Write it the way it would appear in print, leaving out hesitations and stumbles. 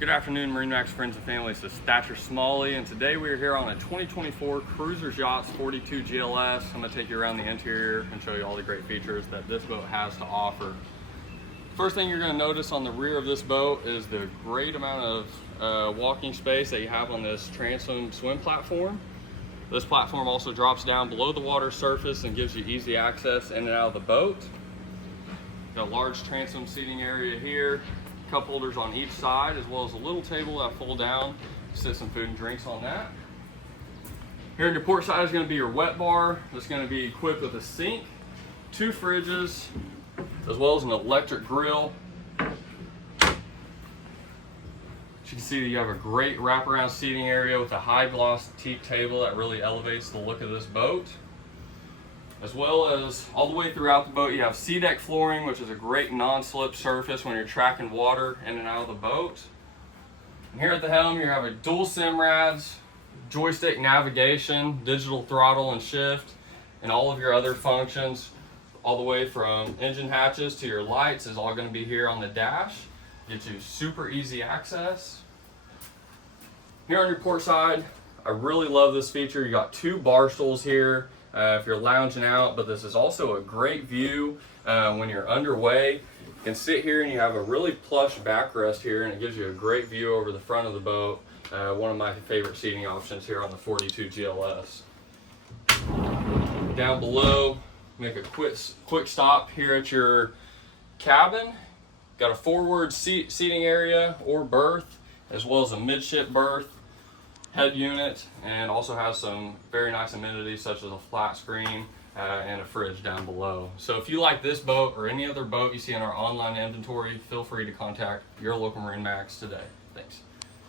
Good afternoon, MarineMax friends and family. This is Thatcher Smalley, and today we are here on a 2024 Cruisers Yachts 42GLS. I'm going to take you around the interior and show you all the great features that this boat has to offer. First thing you're going to notice on the rear of this boat is the great amount of walking space that you have on this transom swim platform. This platform also drops down below the water surface and gives you easy access in and out of the boat. Got a large transom seating area here. Cup holders on each side, as well as a little table that fold down. Sit some food and drinks on that. Here on your port side is going to be your wet bar. It's going to be equipped with a sink, 2 fridges, as well as an electric grill. As you can see, you have a great wraparound seating area with a high gloss teak table that really elevates the look of this boat. As well as all the way throughout the boat, you have sea deck flooring, which is a great non-slip surface when you're tracking water in and out of the boat. And here at the helm, you have a dual SIMRADs, joystick navigation, digital throttle and shift, and all of your other functions, all the way from engine hatches to your lights, is all going to be here on the dash. Get you super easy access. Here on your port side, I really love this feature. You got 2 bar stools here. If you're lounging out, but this is also a great view when you're underway. You can sit here and you have a really plush backrest here, and it gives you a great view over the front of the boat. One of my favorite seating options here on the 42GLS. Down below, make a quick stop here at your cabin. Got a forward seating area or berth, as well as a midship berth, head unit, and also has some very nice amenities such as a flat screen and a fridge down below. So if you like this boat or any other boat you see in our online inventory, feel free to contact your local MarineMax today. Thanks.